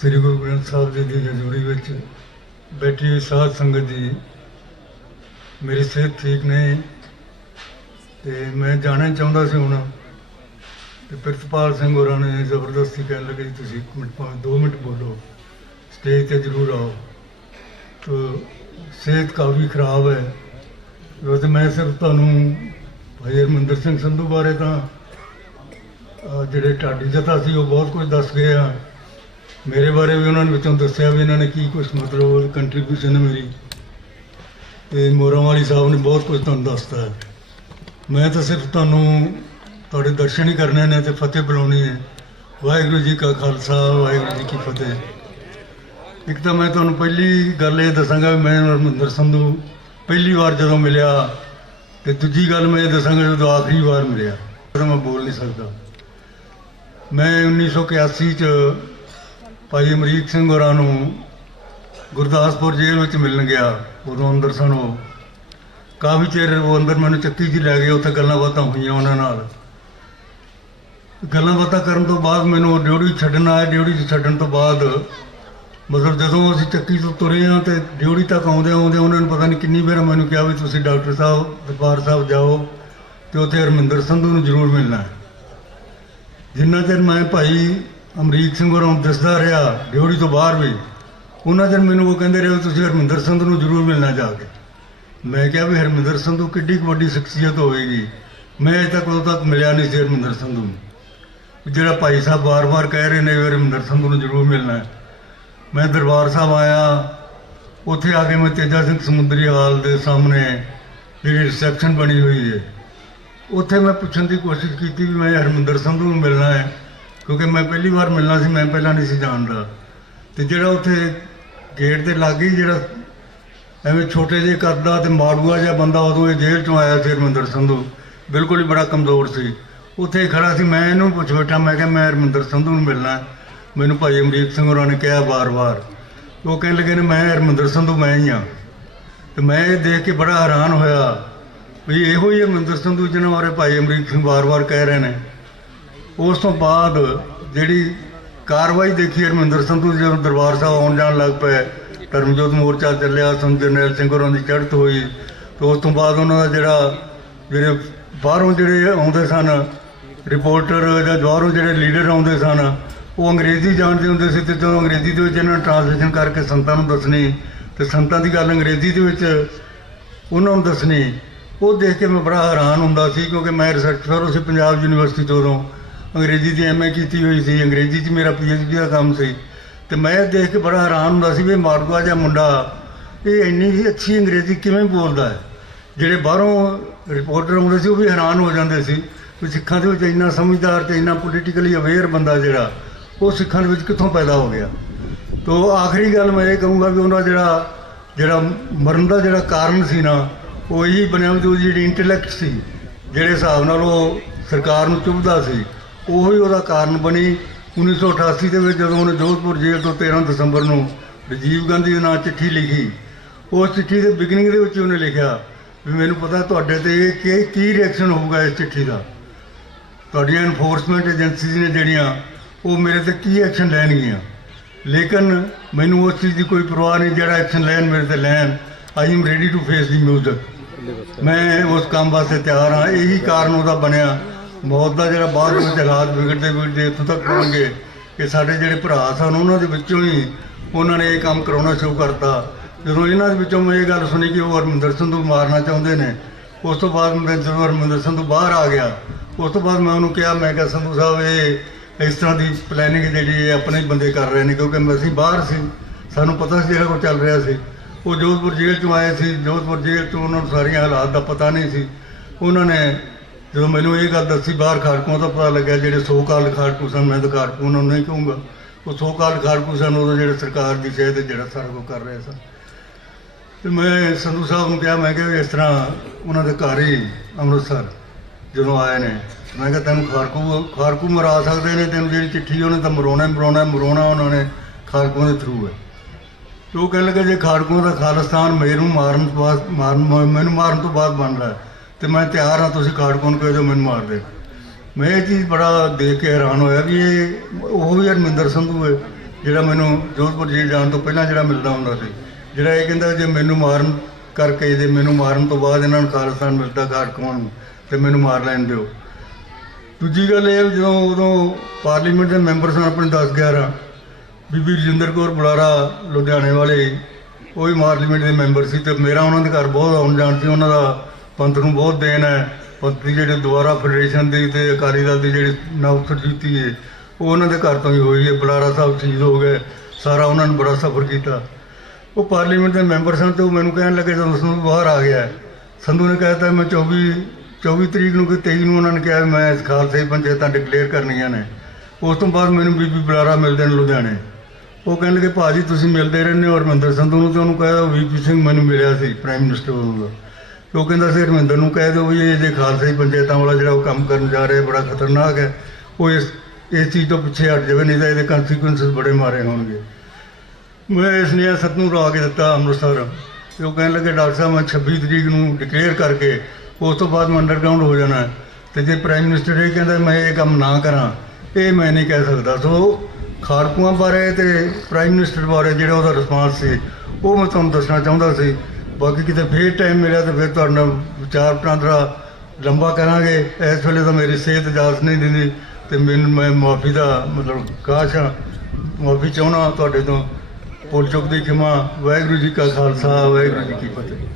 ਸ੍ਰੀ ਗੁਰੂ ਗ੍ਰੰਥ ਸਾਹਿਬ ਜੀ ਦੀ ਹਜ਼ੂਰੀ ਵਿੱਚ ਬੈਠੀ ਹੋਈ ਸਾਧ ਸੰਗਤ ਜੀ ਮੇਰੀ ਸਿਹਤ ਠੀਕ ਨਹੀਂ ਤੇ ਮੈਂ ਜਾਣਾ ਚਾਹੁੰਦਾ ਸੀ ਹੁਣ ਤੇ ਪ੍ਰਿਤਪਾਲ ਸਿੰਘ ਹੋਰਾਂ ਨੇ ਜ਼ਬਰਦਸਤੀ ਕਹਿਣ ਲੱਗੇ ਜੀ, ਤੁਸੀਂ ਇੱਕ ਮਿੰਟ ਭਾਵੇਂ 2 ਮਿੰਟ ਬੋਲੋ ਸਟੇਜ ਤੇ ਜ਼ਰੂਰ ਆਓ। ਤੋ ਸਿਹਤ ਕਾਫੀ ਖਰਾਬ ਹੈ। ਵੈਸੇ ਮੈਂ ਸਿਰਫ ਤੁਹਾਨੂੰ ਭਾਈ ਹਰਮਿੰਦਰ ਸਿੰਘ ਸੰਧੂ ਬਾਰੇ ਤਾਂ ਜਿਹੜੇ ਢਾਡੀ ਜਥਾ ਸੀ ਉਹ ਬਹੁਤ ਕੁਝ ਦੱਸ ਗਏ ਆ। ਮੇਰੇ ਬਾਰੇ ਵੀ ਉਹਨਾਂ ਨੇ ਵਿੱਚੋਂ ਦੱਸਿਆ ਵੀ ਇਹਨਾਂ ਨੇ ਕੀ ਕੁਝ ਮਤਲਬ ਕੰਟਰੀਬਿਊਸ਼ਨ ਹੈ ਮੇਰੀ ਤੇ ਮੋਰਾਂ ਵਾਲੀ ਸਾਹਿਬ ਨੇ ਬਹੁਤ ਕੁਝ ਤੁਹਾਨੂੰ ਦੱਸਤਾ ਹੈ। ਮੈਂ ਤਾਂ ਸਿਰਫ ਤੁਹਾਨੂੰ ਤੁਹਾਡੇ ਦਰਸ਼ਨ ਹੀ ਕਰਨੇ ਨੇ ਤੇ ਫਤਿਹ ਬੁਲਾਉਣੀ ਹੈ। ਵਾਹਿਗੁਰੂ ਜੀ ਕਾ ਖਾਲਸਾ, ਵਾਹਿਗੁਰੂ ਜੀ ਕੀ ਫਤਿਹ। ਇੱਕ ਤਾਂ ਮੈਂ ਤੁਹਾਨੂੰ ਪਹਿਲੀ ਗੱਲ ਇਹ ਦੱਸਾਂਗਾ ਵੀ ਮੈਂ ਹਰਮਿੰਦਰ ਸੰਧੂ ਪਹਿਲੀ ਵਾਰ ਜਦੋਂ ਮਿਲਿਆ ਤੇ ਦੂਜੀ ਗੱਲ ਮੈਂ ਇਹ ਦੱਸਾਂਗਾ ਜਦੋਂ ਆਖਰੀ ਵਾਰ ਮਿਲਿਆ। ਉਦੋਂ ਮੈਂ ਬੋਲ ਨਹੀਂ ਸਕਦਾ। ਮੈਂ 1981 ਚ ਭਾਈ ਅਮਰੀਕ ਸਿੰਘ ਹੋਰਾਂ ਨੂੰ ਗੁਰਦਾਸਪੁਰ ਜੇਲ੍ਹ ਵਿੱਚ ਮਿਲਣ ਗਿਆ। ਉਦੋਂ ਅੰਦਰ ਸਨ ਉਹ ਕਾਫੀ ਚਿਰ ਉਹ ਅੰਦਰ ਮੈਨੂੰ ਚੱਕੀ 'ਚ ਲੈ ਗਏ, ਉੱਥੇ ਗੱਲਾਂ ਬਾਤਾਂ ਹੋਈਆਂ ਉਹਨਾਂ ਨਾਲ। ਗੱਲਾਂ ਬਾਤਾਂ ਕਰਨ ਤੋਂ ਬਾਅਦ ਮੈਨੂੰ ਡਿਊਟੀ ਛੱਡਣ ਆਇਆ ਡਿਊਟੀ 'ਚ ਛੱਡਣ ਤੋਂ ਬਾਅਦ ਮਤਲਬ ਜਦੋਂ ਅਸੀਂ ਚੱਕੀ ਤੋਂ ਤੁਰੇ ਹਾਂ ਤੇ ਡਿਊਟੀ ਤੱਕ ਆਉਂਦੇ ਆਉਂਦੇ ਉਹਨਾਂ ਨੂੰ ਪਤਾ ਨਹੀਂ ਕਿੰਨੀ ਵਾਰ ਮੈਨੂੰ ਕਿਹਾ ਵੀ ਤੁਸੀਂ ਡਾਕਟਰ ਸਾਹਿਬ, ਦਰਬਾਰ ਸਾਹਿਬ ਜਾਓ ਤੇ ਉੱਥੇ ਹਰਮਿੰਦਰ ਸੰਧੂ ਨੂੰ ਜ਼ਰੂਰ ਮਿਲਣਾ ਜਿੰਨਾ ਚਿਰ ਮੈਂ ਭਾਈ ਅਮਰੀਕ ਸਿੰਘ ਹੋਰਾਂ ਨੂੰ ਦੱਸਦਾ ਰਿਹਾ ਡਿਊਟੀ ਤੋਂ ਬਾਹਰ ਵੀ। ਉਹਨਾਂ ਦਿਨ ਮੈਨੂੰ ਉਹ ਕਹਿੰਦੇ ਰਹੇ ਵੀ ਤੁਸੀਂ ਹਰਮਿੰਦਰ ਸੰਧੂ ਨੂੰ ਜ਼ਰੂਰ ਮਿਲਣਾ ਜਾ ਕੇ ਮੈਂ ਕਿਹਾ ਵੀ ਹਰਮਿੰਦਰ ਸੰਧੂ ਕਿੱਡੀ ਕੁ ਵੱਡੀ ਸ਼ਖਸੀਅਤ ਹੋਵੇਗੀ। ਮੈਂ ਅਜੇ ਤੱਕ ਉਦੋਂ ਤੱਕ ਮਿਲਿਆ ਨਹੀਂ ਸੀ ਹਰਮਿੰਦਰ ਸੰਧੂ ਨੂੰ। ਜਿਹੜਾ ਭਾਈ ਸਾਹਿਬ ਵਾਰ-ਵਾਰ ਕਹਿ ਰਹੇ ਨੇ ਵੀ ਹਰਮਿੰਦਰ ਸੰਧੂ ਨੂੰ ਜ਼ਰੂਰ ਮਿਲਣਾ ਹੈ। ਮੈਂ ਦਰਬਾਰ ਸਾਹਿਬ ਆਇਆ। ਉੱਥੇ ਆ ਕੇ ਮੈਂ ਤੇਜਾ ਸਿੰਘ ਸਮੁੰਦਰੀ ਹਾਲ ਦੇ ਸਾਹਮਣੇ ਜਿਹੜੀ ਰਿਸੈਪਸ਼ਨ ਬਣੀ ਹੋਈ ਹੈ। ਉੱਥੇ ਮੈਂ ਪੁੱਛਣ ਦੀ ਕੋਸ਼ਿਸ਼ ਕੀਤੀ ਵੀ ਮੈਂ ਹਰਮਿੰਦਰ ਸੰਧੂ ਨੂੰ ਮਿਲਣਾ ਹੈ। ਕਿਉਂਕਿ ਮੈਂ ਪਹਿਲੀ ਵਾਰ ਮਿਲਣਾ ਸੀ, ਮੈਂ ਪਹਿਲਾਂ ਨਹੀਂ ਸੀ ਜਾਣਦਾ। ਤੇ ਜਿਹੜਾ ਉੱਥੇ ਗੇਟ ਦੇ ਲਾਗੇ ਜਿਹੜਾ ਐਵੇਂ ਛੋਟੇ ਜਿਹੇ ਕਰਦਾ ਤੇ ਮਾੜੂਆ ਜਿਹਾ ਬੰਦਾ ਉਦੋਂ ਇਹ ਜੇਲ੍ਹ ਚੋਂ ਆਇਆ ਸੀ ਹਰਮਿੰਦਰ ਸੰਧੂ। ਬਿਲਕੁਲ ਹੀ ਬੜਾ ਕਮਜ਼ੋਰ ਸੀ। ਉੱਥੇ ਹੀ ਖੜਾ ਸੀ, ਮੈਂ ਇਹਨੂੰ ਪੁੱਛ ਬੈਠਾ, ਮੈਂ ਕਿਹਾ, ਮੈਂ ਹਰਮਿੰਦਰ ਸੰਧੂ ਨੂੰ ਮਿਲਣਾ ਮੈਨੂੰ ਭਾਈ ਅਮਰੀਕ ਸਿੰਘ ਹੋਰਾਂ ਨੇ ਕਿਹਾ ਵਾਰ-ਵਾਰ। ਉਹ ਕਹਿਣ ਲੱਗੇ ਨੇ, ਮੈਂ ਹਰਮਿੰਦਰ ਸੰਧੂ, ਮੈਂ ਹੀ ਆ ਤੇ ਮੈਂ ਇਹ ਦੇਖ ਕੇ ਬੜਾ ਹੈਰਾਨ ਹੋਇਆ ਵੀ ਇਹੋ ਹੀ ਹਰਮਿੰਦਰ ਸੰਧੂ ਜਿਹਨਾਂ ਬਾਰੇ ਭਾਈ ਅਮਰੀਕ ਸਿੰਘ ਵਾਰ-ਵਾਰ ਕਹਿ ਰਹੇ ਨੇ। ਉਸ ਤੋਂ ਬਾਅਦ ਜਿਹੜੀ ਕਾਰਵਾਈ ਦੇਖੀ ਹਰਮਿੰਦਰ ਸੰਧੂ ਜਦੋਂ ਦਰਬਾਰ ਸਾਹਿਬ ਆਉਣ ਜਾਣ ਲੱਗ ਪਏ, ਧਰਮਜੋਤ ਮੋਰਚਾ ਚੱਲਿਆ, ਸੰਤ ਜਰਨੈਲ ਸਿੰਘ ਹੋਰਾਂ ਦੀ ਚੜ੍ਹਤ ਹੋਈ, ਤੇ ਉਸ ਤੋਂ ਬਾਅਦ ਉਹਨਾਂ ਦਾ ਜਿਹੜਾ ਜਿਹੜੇ ਬਾਹਰੋਂ ਜਿਹੜੇ ਆਉਂਦੇ ਸਨ, ਰਿਪੋਰਟਰ ਜਾਂ ਬਾਹਰੋਂ ਜਿਹੜੇ ਲੀਡਰ ਆਉਂਦੇ ਸਨ, ਉਹ ਅੰਗਰੇਜ਼ੀ ਜਾਣਦੇ ਹੁੰਦੇ ਸੀ ਤੇ ਜਦੋਂ ਅੰਗਰੇਜ਼ੀ ਦੇ ਵਿੱਚ ਇਹਨਾਂ ਨੇ ਟ੍ਰਾਂਸਲੇਸ਼ਨ ਕਰਕੇ ਸੰਤਾਂ ਨੂੰ ਦੱਸਣੀ, ਤੇ ਸੰਤਾਂ ਦੀ ਗੱਲ ਅੰਗਰੇਜ਼ੀ ਦੇ ਵਿੱਚ ਉਹਨਾਂ ਨੂੰ ਦੱਸਣੀ, ਉਹ ਦੇਖ ਕੇ ਮੈਂ ਬੜਾ ਹੈਰਾਨ ਹੁੰਦਾ ਸੀ ਕਿਉਂਕਿ ਮੈਂ ਰਿਸਰਚ ਫੈਲੋ ਸੀ ਪੰਜਾਬ ਯੂਨੀਵਰਸਿਟੀ ਤੋਂ ਉਦੋਂ ਅੰਗਰੇਜ਼ੀ ਦੀ ਐਮਏ ਕੀਤੀ ਹੋਈ ਸੀ, ਅੰਗਰੇਜ਼ੀ 'ਚ ਮੇਰਾ ਪੀਐਚਡੀ ਦਾ ਕੰਮ ਸੀ। ਤੇ ਮੈਂ ਇਹ ਦੇਖ ਕੇ ਬੜਾ ਹੈਰਾਨ ਹੁੰਦਾ ਸੀ ਵੀ ਇਹ ਜਾਂ ਮੁੰਡਾ, ਇਹ ਇੰਨੀ ਹੀ ਅੱਛੀ ਅੰਗਰੇਜ਼ੀ ਕਿਵੇਂ ਬੋਲਦਾ ਹੈ? ਜਿਹੜੇ ਬਾਹਰੋਂ ਰਿਪੋਰਟਰ ਆਉਂਦੇ ਸੀ, ਉਹ ਵੀ ਹੈਰਾਨ ਹੋ ਜਾਂਦੇ ਸੀ ਵੀ ਸਿੱਖਾਂ ਦੇ ਵਿੱਚ ਇੰਨਾ ਸਮਝਦਾਰ ਤੇ ਇੰਨਾ ਪੋਲੀਟੀਕਲੀ ਅਵੇਅਰ ਬੰਦਾ ਜਿਹੜਾ, ਉਹ ਸਿੱਖਾਂ ਦੇ ਵਿੱਚ ਕਿੱਥੋਂ ਪੈਦਾ ਹੋ ਗਿਆ? ਤੋ ਆਖਰੀ ਗੱਲ ਮੈਂ ਇਹ ਕਹੂੰਗਾ ਵੀ ਉਹਨਾਂ ਜਿਹੜਾ ਜਿਹੜਾ ਮਰਨ ਦਾ ਜਿਹੜਾ ਕਾਰਨ ਸੀ ਨਾ, ਉਹ ਇਹੀ ਬਣਿਆ ਵੀ ਉਹਦੀ ਜਿਹੜੀ ਇੰਟੈਲੈਕਟ ਸੀ, ਜਿਹੜੇ ਹਿਸਾਬ ਨਾਲ ਉਹ ਸਰਕਾਰ ਨੂੰ ਚੁੱਭਦਾ ਸੀ ਉਹੀ ਉਹਦਾ ਕਾਰਨ ਬਣੀ 1988 ਦੇ ਵਿੱਚ ਜਦੋਂ ਉਹਨੇ ਜੋਧਪੁਰ ਜੇਲ੍ਹ ਤੋਂ 13 ਦਸੰਬਰ ਨੂੰ ਰਾਜੀਵ ਗਾਂਧੀ ਦੇ ਨਾਂ ਚਿੱਠੀ ਲਿਖੀ। ਉਸ ਚਿੱਠੀ ਦੇ ਬਿਗਨਿੰਗ ਦੇ ਵਿੱਚ ਉਹਨੇ ਲਿਖਿਆ ਵੀ ਮੈਨੂੰ ਪਤਾ ਤੁਹਾਡੇ ਤੇ ਇਹ ਕੀ ਕੀ ਰਿਐਕਸ਼ਨ ਹੋਊਗਾ ਇਸ ਚਿੱਠੀ ਦਾ। ਤੁਹਾਡੀਆਂ ਐਨਫੋਰਸਮੈਂਟ ਏਜੰਸੀਜ਼ ਨੇ ਜਿਹੜੀਆਂ, ਉਹ ਮੇਰੇ ਤੇ ਕੀ ਐਕਸ਼ਨ ਲੈਣਗੀਆਂ। ਲੇਕਿਨ ਮੈਨੂੰ ਉਸ ਚੀਜ਼ ਦੀ ਕੋਈ ਪਰਵਾਹ ਨਹੀਂ, ਜਿਹੜਾ ਐਕਸ਼ਨ ਲੈਣ ਮੇਰੇ ਤੇ ਲੈਣ। I am ready to face the music ਮੈਂ ਉਸ ਕੰਮ ਵਾਸਤੇ ਤਿਆਰ ਹਾਂ। ਇਹੀ ਕਾਰਨ ਉਹਦਾ ਬਣਿਆ। ਮੌਤ ਦਾ ਜਿਹੜਾ ਬਾਅਦ ਵਿੱਚ ਹਾਲਾਤ ਵਿਗੜਦੇ ਵਿਗੜਦੇ ਇੱਥੋਂ ਤੱਕ ਪਹੁੰਚ ਕਿ ਸਾਡੇ ਜਿਹੜੇ ਭਰਾ ਸਨ, ਉਹਨਾਂ ਦੇ ਵਿੱਚੋਂ ਹੀ ਉਹਨਾਂ ਨੇ ਇਹ ਕੰਮ ਕਰਾਉਣਾ ਸ਼ੁਰੂ ਕਰਤਾ। ਜਦੋਂ ਇਹਨਾਂ ਦੇ ਵਿੱਚੋਂ ਮੈਂ ਇਹ ਗੱਲ ਸੁਣੀ ਕਿ ਉਹ ਹਰਮਿੰਦਰ ਸਿੰਘ ਨੂੰ ਮਾਰਨਾ ਚਾਹੁੰਦੇ ਨੇ, ਉਸ ਤੋਂ ਬਾਅਦ ਮੈਂ ਜਦੋਂ ਹਰਮਿੰਦਰ ਤੋਂ ਬਾਹਰ ਆ ਗਿਆ, ਉਸ ਤੋਂ ਬਾਅਦ ਮੈਂ ਉਹਨੂੰ ਕਿਹਾ, ਮੈਂ ਕਿਹਾ, ਸੰਧੂ ਸਾਹਿਬ, ਇਹ ਇਸ ਤਰ੍ਹਾਂ ਦੀ ਪਲੈਨਿੰਗ ਜਿਹੜੀ ਇਹ ਆਪਣੇ ਬੰਦੇ ਕਰ ਰਹੇ ਨੇ, ਕਿਉਂਕਿ ਅਸੀਂ ਬਾਹਰ ਸੀ, ਸਾਨੂੰ ਪਤਾ ਸੀ ਜਿਹੜਾ ਕੁਝ ਚੱਲ ਰਿਹਾ ਸੀ। ਉਹ ਜੋਧਪੁਰ ਜੇਲ੍ਹ ਚੋਂ ਆਏ ਸੀ, ਜੋਧਪੁਰ ਜੇਲ੍ਹ ਤੋਂ ਉਹਨਾਂ ਨੂੰ ਸਾਰੀਆਂ ਹਾਲਾਤ ਦਾ ਪਤਾ ਨਹੀਂ ਸੀ। ਉਹਨਾਂ ਨੇ ਜਦੋਂ ਮੈਨੂੰ ਇਹ ਗੱਲ ਦੱਸੀ ਬਾਹਰ ਖਾੜਕੂਆਂ ਦਾ ਪਤਾ ਲੱਗਿਆ ਜਿਹੜੇ ਸੋ ਕਾਲ ਖਾੜਕੂ ਸਨ, ਮੈਂ ਤਾਂ ਖਾੜਕੂ ਉਹਨਾਂ ਨੂੰ ਨਹੀਂ ਕਹੂੰਗਾ। ਉਹ ਸੋ ਕਾਲ ਖਾੜਕੂ ਸਨ, ਉਦੋਂ ਜਿਹੜੇ ਸਰਕਾਰ ਦੀ ਸ਼ਹਿਦ ਜਿਹੜਾ ਸਾਰਾ ਕੁਝ ਕਰ ਰਹੇ ਸਨ। ਤੇ ਮੈਂ ਸੰਧੂ ਸਾਹਿਬ ਨੂੰ ਕਿਹਾ, ਮੈਂ ਕਿਹਾ ਵੀ ਇਸ ਤਰ੍ਹਾਂ ਉਹਨਾਂ ਦੇ ਘਰ ਹੀ ਅੰਮ੍ਰਿਤਸਰ ਜਦੋਂ ਆਏ ਨੇ, ਮੈਂ ਕਿਹਾ ਤੈਨੂੰ ਖਾੜਕੂ ਖਾੜਕੂ ਮਰਾ ਸਕਦੇ ਨੇ, ਤੈਨੂੰ ਜਿਹੜੀ ਚਿੱਠੀ ਉਹਨੇ ਤਾਂ ਮਰਾਉਣਾ ਹੀ ਮਰਾਉਣਾ ਮਰਾਉਣਾ ਉਹਨਾਂ ਨੇ ਖਾੜਕੂਆਂ ਦੇ ਥਰੂ ਹੈ। ਤੇ ਉਹ ਕਹਿਣ ਲੱਗਾ, ਜੇ ਖਾੜਕੂਆਂ ਦਾ ਖਾਲਿਸਤਾਨ ਮੈਨੂੰ ਮਾਰਨ ਤੋਂ ਬਾਅਦ, ਮਾਰਨ, ਮੈਨੂੰ ਮਾਰਨ ਤੋਂ ਬਾਅਦ ਬਣ ਰਿਹਾ ਤੇ ਮੈਂ ਤਿਆਰ ਹਾਂ, ਤੁਸੀਂ ਖਾੜਕੂਆਂ ਨੂੰ ਕਹਿ ਦਿਓ, ਮੈਨੂੰ ਮਾਰ ਦੇ ਮੈਂ ਇਹ ਚੀਜ਼ ਬੜਾ ਦੇਖ ਕੇ ਹੈਰਾਨ ਹੋਇਆ ਵੀ ਇਹ, ਉਹ ਵੀ ਹਰਮਿੰਦਰ ਸੰਧੂ ਹੈ, ਜਿਹੜਾ ਮੈਨੂੰ ਜੋਧਪੁਰ ਜੇਲ੍ਹ ਜਾਣ ਤੋਂ ਪਹਿਲਾਂ ਜਿਹੜਾ ਮਿਲਦਾ ਹੁੰਦਾ ਸੀ। ਜਿਹੜਾ ਇਹ ਕਹਿੰਦਾ ਜੇ ਮੈਨੂੰ ਮਾਰਨ ਕਰਕੇ, ਜੇ ਮੈਨੂੰ ਮਾਰਨ ਤੋਂ ਬਾਅਦ ਇਹਨਾਂ ਨੂੰ ਖਾਲਿਸਤਾਨ ਮਿਲਦਾ ਖਾੜਕੂਆਂ ਨੂੰ, ਤੇ ਮੈਨੂੰ ਮਾਰ ਲੈਣ ਦਿਓ। ਦੂਜੀ ਗੱਲ ਇਹ ਵੀ ਜਦੋਂ ਉਦੋਂ ਪਾਰਲੀਮੈਂਟ ਦੇ ਮੈਂਬਰ ਸਨ, ਆਪਣੇ 10 11 ਬੀਬੀ ਰਜਿੰਦਰ ਕੌਰ ਬੁਲਾਰਾ ਲੁਧਿਆਣੇ ਵਾਲੇ, ਉਹ ਵੀ ਪਾਰਲੀਮੈਂਟ ਦੇ ਮੈਂਬਰ ਸੀ, ਤੇ ਮੇਰਾ ਉਹਨਾਂ ਦੇ ਘਰ ਬਹੁਤ ਆਉਣ ਜਾਣ ਸੀ, ਉਹਨਾਂ ਦਾ ਪੰਥ ਨੂੰ ਬਹੁਤ ਦੇਣ ਹੈ। ਪੰਥ ਦੀ ਜਿਹੜੇ ਦੁਆਰਾ ਫੈਡਰੇਸ਼ਨ ਦੀ ਤੇ ਅਕਾਲੀ ਦਲ ਦੀ ਜਿਹੜੀ ਨਵ ਸਰਜੀਤੀ ਹੈ ਉਹ ਉਹਨਾਂ ਦੇ ਘਰ ਤੋਂ ਹੀ ਹੋਈ ਹੈ ਬੁਲਾਰਾ ਸਾਹਿਬ ਸ਼ਹੀਦ ਹੋ ਗਏ। ਸਾਰਾ ਉਹਨਾਂ ਨੇ ਬੜਾ ਸਫਰ ਕੀਤਾ। ਉਹ ਪਾਰਲੀਮੈਂਟ ਦੇ ਮੈਂਬਰ ਸਨ ਤੇ ਉਹ ਮੈਨੂੰ ਕਹਿਣ ਲੱਗੇ ਜਦੋਂ ਸੰਧੂ ਬਾਹਰ ਆ ਗਿਆ ਸੰਧੂ ਨੇ ਕਹਿਤਾ ਮੈਂ 24 24 ਤਰੀਕ ਨੂੰ ਕਿ 23 ਨੂੰ ਉਹਨਾਂ ਨੇ ਕਿਹਾ ਮੈਂ ਇਸ ਖਾਲਸੇ ਪੰਚਾਇਤਾਂ ਡਿਕਲੇਅਰ ਕਰਨੀਆਂ ਨੇ। ਉਸ ਤੋਂ ਬਾਅਦ ਮੈਨੂੰ ਬੀਬੀ ਬੁਲਾਰਾ ਮਿਲਦੇ ਨੇ ਲੁਧਿਆਣੇ। ਉਹ ਕਹਿਣ ਲੱਗੇ ਭਾਜੀ ਤੁਸੀਂ ਮਿਲਦੇ ਰਹਿੰਦੇ ਹੋ ਹਰਮਿੰਦਰ ਸੰਧੂ ਨੂੰ ਤੇ ਉਹਨੂੰ ਕਹਿਆ ਵੀਪੀ ਸਿੰਘ ਮੈਨੂੰ ਮਿਲਿਆ ਸੀ ਪ੍ਰਾਈਮ ਮਿਨਿਸਟਰ ਵੱਲੋਂ ਤੇ ਉਹ ਕਹਿੰਦਾ ਸੀ ਹਰਮਿੰਦਰ ਨੂੰ ਕਹਿ ਦਿਓ ਵੀ ਇਹ ਜੇ ਖਾਲਸੇ ਪੰਚਾਇਤਾਂ ਵਾਲਾ ਜਿਹੜਾ ਉਹ ਕੰਮ ਕਰਨ ਜਾ ਰਿਹਾ, ਬੜਾ ਖਤਰਨਾਕ ਹੈ। ਉਹ ਇਸ ਇਸ ਚੀਜ਼ ਤੋਂ ਪਿੱਛੇ ਹਟ ਜਾਵੇ, ਨਹੀਂ ਤਾਂ ਇਹਦੇ ਕਨਸੀਕੁਐਂਸਸ ਬੜੇ ਮਾਰੇ ਹੋਣਗੇ। ਮੈਂ ਇਸ ਨੇ ਸਤਨੂ ਰਾ ਕੇ ਦਿੱਤਾ ਅੰਮ੍ਰਿਤਸਰ। ਤੇ ਉਹ ਕਹਿਣ ਲੱਗੇ, ਡਾਕਟਰ ਸਾਹਿਬ, ਮੈਂ 26 ਤਰੀਕ ਨੂੰ ਡਿਕਲੇਅਰ ਕਰਕੇ ਉਸ ਤੋਂ ਬਾਅਦ ਮੈਂ ਅੰਡਰਗਰਾਉਂਡ ਹੋ ਜਾਣਾ। ਹੈ। ਤੇ ਜੇ ਪ੍ਰਾਈਮ ਮਿਨਿਸਟਰ ਇਹ ਕਹਿੰਦਾ ਮੈਂ ਇਹ ਕੰਮ ਨਾ ਕਰਾਂ, ਇਹ ਮੈਂ ਨਹੀਂ ਕਹਿ ਸਕਦਾ। ਸੋ ਖਾੜਕੂਆਂ ਬਾਰੇ ਤੇ ਪ੍ਰਾਈਮ ਮਿਨਿਸਟਰ ਬਾਰੇ ਜਿਹੜਾ ਉਹਦਾ ਰਿਸਪਾਂਸ ਸੀ, ਉਹ ਮੈਂ ਤੁਹਾਨੂੰ ਦੱਸਣਾ ਚਾਹੁੰਦਾ ਸੀ ਬਾਕੀ ਕਿਤੇ ਫੇਰ ਟਾਈਮ ਮਿਲਿਆ ਤੇ ਫਿਰ ਤੁਹਾਡੇ ਨਾਲ ਵਿਚਾਰ ਵਟਾਂਦਰਾ ਲੰਬਾ ਕਰਾਂਗੇ। ਇਸ ਵੇਲੇ ਤਾਂ ਮੇਰੀ ਸਿਹਤ ਇਜਾਜ਼ਤ ਨਹੀਂ ਦਿੰਦੀ ਤੇ ਮੈਨੂੰ ਮੈਂ ਮਾਫੀ ਦਾ ਮਤਲਬ ਕਾਸ਼ ਆ ਮਾਫੀ ਚਾਹੁੰਦਾ ਤੁਹਾਡੇ ਤੋਂ। ਭੁੱਲ ਚੁੱਕ ਦੀ ਖਿਮਾ। ਵਾਹਿਗੁਰੂ ਜੀ ਕਾ ਖਾਲਸਾ, ਵਾਹਿਗੁਰੂ ਜੀ ਕੀ ਫਤਿਹ।